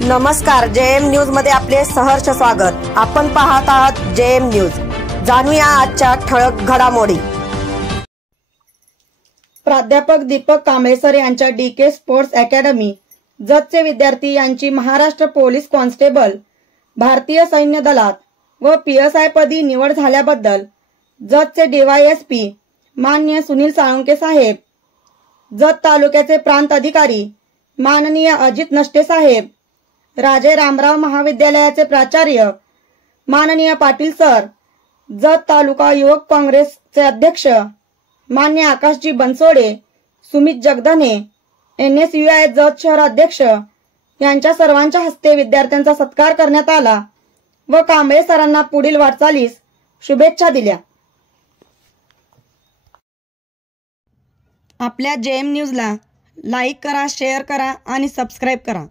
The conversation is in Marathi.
नमस्कार, जेएम न्यूज मध्ये आपले सहर्ष स्वागत। आपण पाहत आहात जेएम न्यूज। जाणूया आजच्या ठळक घडामोडी। प्राध्यापक दीपक कांबळेसर यांच्या डीके स्पोर्ट्स अकॅडमी जतचे विद्यार्थी यांची महाराष्ट्र पोलीस कॉन्स्टेबल, भारतीय सैन्य दलात व पीएसआय पदी निवड झाल्याबद्दल जतचे डीवायएसपी माननीय सुनील साळुंखे साहेब, जत तालुक्याचे प्रांत अधिकारी माननीय अजित नष्टे साहेब, राजे रामराव महाविद्यालयाचे प्राचार्य माननीय पाटील सर, जत तालुका युवक काँग्रेसचे अध्यक्ष मान्य आकाशजी बनसोडे, सुमित जगधने, NSUI जत शहर अध्यक्ष यांच्या सर्वांच्या हस्ते विद्यार्थ्यांचा सत्कार करण्यात आला व कांबळे सरांना पुढील वाटचालीस शुभेच्छा दिल्या। आपल्या जेएम न्यूजला लाईक करा, शेअर करा आणि सबस्क्राइब करा।